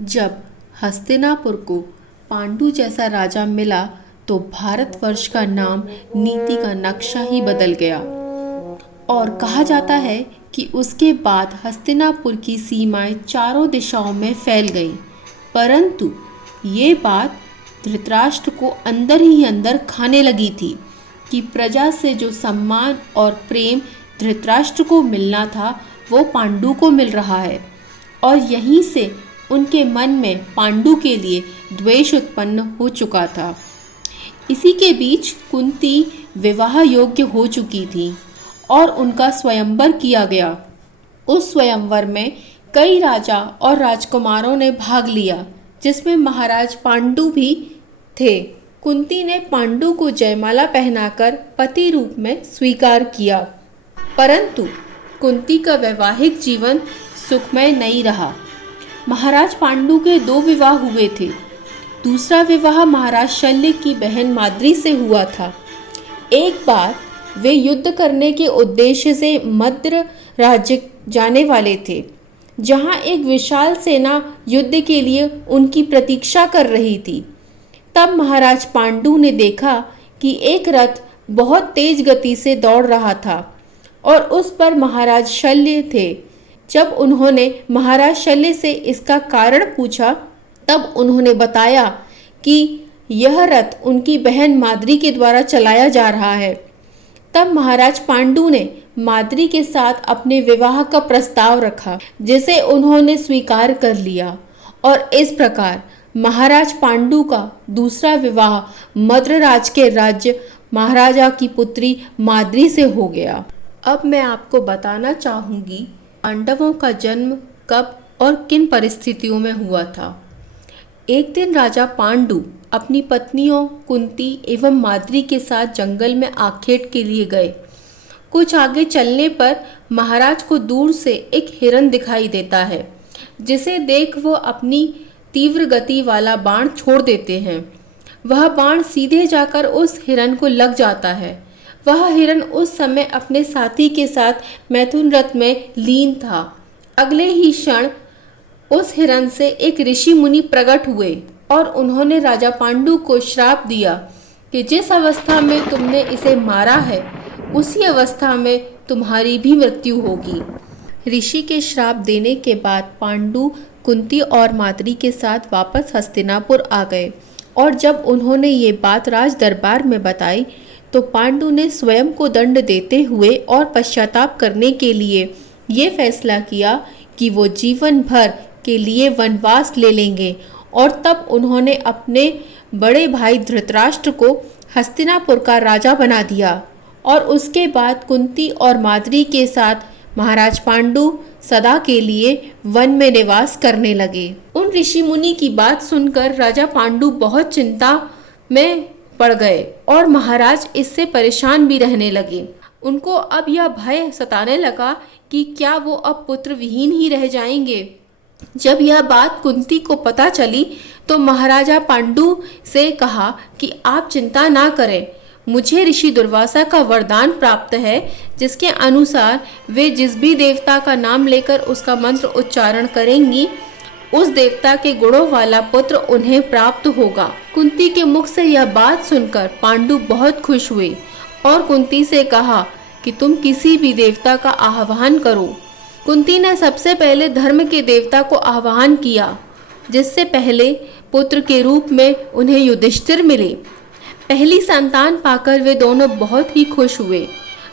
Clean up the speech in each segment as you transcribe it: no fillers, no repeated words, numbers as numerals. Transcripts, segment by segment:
जब हस्तिनापुर को पांडु जैसा राजा मिला तो भारतवर्ष का नाम नीति का नक्शा ही बदल गया। और कहा जाता है कि उसके बाद हस्तिनापुर की सीमाएं चारों दिशाओं में फैल गईं। परंतु ये बात धृतराष्ट्र को अंदर ही अंदर खाने लगी थी कि प्रजा से जो सम्मान और प्रेम धृतराष्ट्र को मिलना था वो पांडु को मिल रहा है, और यहीं से उनके मन में पांडु के लिए द्वेष उत्पन्न हो चुका था। इसी के बीच कुंती विवाह योग्य हो चुकी थी और उनका स्वयंवर किया गया। उस स्वयंवर में कई राजा और राजकुमारों ने भाग लिया, जिसमें महाराज पांडु भी थे। कुंती ने पांडु को जयमाला पहनाकर पति रूप में स्वीकार किया, परंतु कुंती का वैवाहिक जीवन सुखमय नहीं रहा। महाराज पांडु के 2 विवाह हुए थे। दूसरा विवाह महाराज शल्य की बहन माद्री से हुआ था। एक बार वे युद्ध करने के उद्देश्य से मद्र राज्य जाने वाले थे, जहां एक विशाल सेना युद्ध के लिए उनकी प्रतीक्षा कर रही थी। तब महाराज पांडु ने देखा कि एक रथ बहुत तेज गति से दौड़ रहा था और उस पर महाराज शल्य थे। जब उन्होंने महाराज शल्य से इसका कारण पूछा, तब उन्होंने बताया कि यह रथ उनकी बहन माद्री के द्वारा चलाया जा रहा है। तब महाराज पांडु ने माद्री के साथ अपने विवाह का प्रस्ताव रखा, जिसे उन्होंने स्वीकार कर लिया, और इस प्रकार महाराज पांडु का दूसरा विवाह मद्रराज के राज्य महाराजा की पुत्री माद्री से हो गया। अब मैं आपको बताना चाहूँगी पांडवों का जन्म कब और किन परिस्थितियों में हुआ था। एक दिन राजा पांडु अपनी पत्नियों कुंती एवं माद्री के साथ जंगल में आखेट के लिए गए। कुछ आगे चलने पर महाराज को दूर से एक हिरन दिखाई देता है, जिसे देख वो अपनी तीव्र गति वाला बाण छोड़ देते हैं। वह बाण सीधे जाकर उस हिरन को लग जाता है। वह हिरन उस समय अपने साथी के साथ मैथुन रथ में लीन था। अगले ही क्षण उस हिरन से एक ऋषि मुनि प्रकट हुए और उन्होंने राजा पांडु को श्राप दिया कि जिस अवस्था में तुमने इसे मारा है, उसी अवस्था में तुम्हारी भी मृत्यु होगी। ऋषि के श्राप देने के बाद पांडु कुंती और माद्री के साथ वापस हस्तिनापुर आ गए, और जब उन्होंने ये बात राज दरबार में बताई तो पांडु ने स्वयं को दंड देते हुए और पश्चाताप करने के लिए ये फैसला किया कि वो जीवन भर के लिए वनवास ले लेंगे। और तब उन्होंने अपने बड़े भाई धृतराष्ट्र को हस्तिनापुर का राजा बना दिया, और उसके बाद कुंती और माद्री के साथ महाराज पांडु सदा के लिए वन में निवास करने लगे। उन ऋषि मुनि की बात सुनकर राजा पांडु बहुत चिंता में पड़ गए और महाराज इससे परेशान भी रहने लगे। उनको अब यह भय सताने लगा कि क्या वो अब पुत्र विहीन ही रह जाएंगे। जब यह बात कुंती को पता चली तो महाराजा पांडु से कहा कि आप चिंता ना करें, मुझे ऋषि दुर्वासा का वरदान प्राप्त है, जिसके अनुसार वे जिस भी देवता का नाम लेकर उसका मंत्र उच्चारण करेंगी, उस देवता के गुणों वाला पुत्र उन्हें प्राप्त होगा। कुंती के मुख से यह बात सुनकर पांडु बहुत खुश हुए और कुंती से कहा कि तुम किसी भी देवता का आह्वान करो। कुंती ने सबसे पहले धर्म के देवता को आह्वान किया, जिससे पहले पुत्र के रूप में उन्हें युधिष्ठिर मिले। पहली संतान पाकर वे दोनों बहुत ही खुश हुए।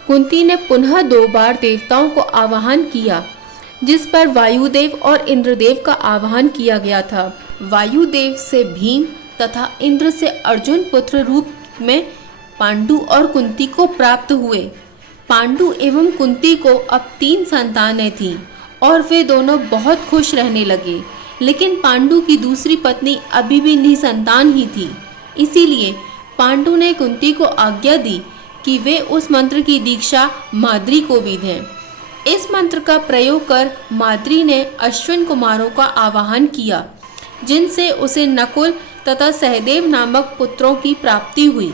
कुंती ने पुनः 2 बार देवताओं को आह्वान किया, जिस पर वायुदेव और इंद्रदेव का आह्वान किया गया था। वायुदेव से भीम तथा इंद्र से अर्जुन पुत्र रूप में पांडु और कुंती को प्राप्त हुए। पांडु एवं कुंती को अब 3 संतानें थीं और वे दोनों बहुत खुश रहने लगे, लेकिन पांडु की दूसरी पत्नी अभी भी निसंतान ही थी। इसीलिए पांडु ने कुंती को आज्ञा दी कि वे उस मंत्र की दीक्षा माद्री को भी दें। इस मंत्र का प्रयोग कर माद्री ने अश्विन कुमारों का आवाहन किया, जिनसे उसे नकुल तथा सहदेव नामक पुत्रों की प्राप्ति हुई।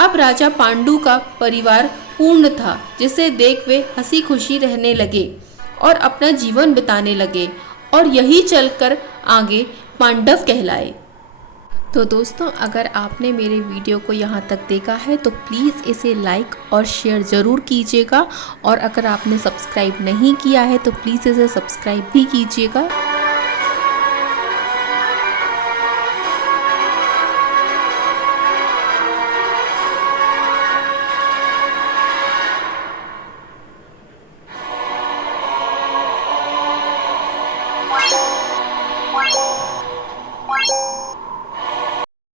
अब राजा पांडु का परिवार पूर्ण था, जिसे देख वे हंसी खुशी रहने लगे और अपना जीवन बिताने लगे। और यही चलकर आगे पांडव कहलाए। तो दोस्तों, अगर आपने मेरे वीडियो को यहाँ तक देखा है तो प्लीज़ इसे लाइक और शेयर ज़रूर कीजिएगा, और अगर आपने सब्सक्राइब नहीं किया है तो प्लीज़ इसे सब्सक्राइब भी कीजिएगा।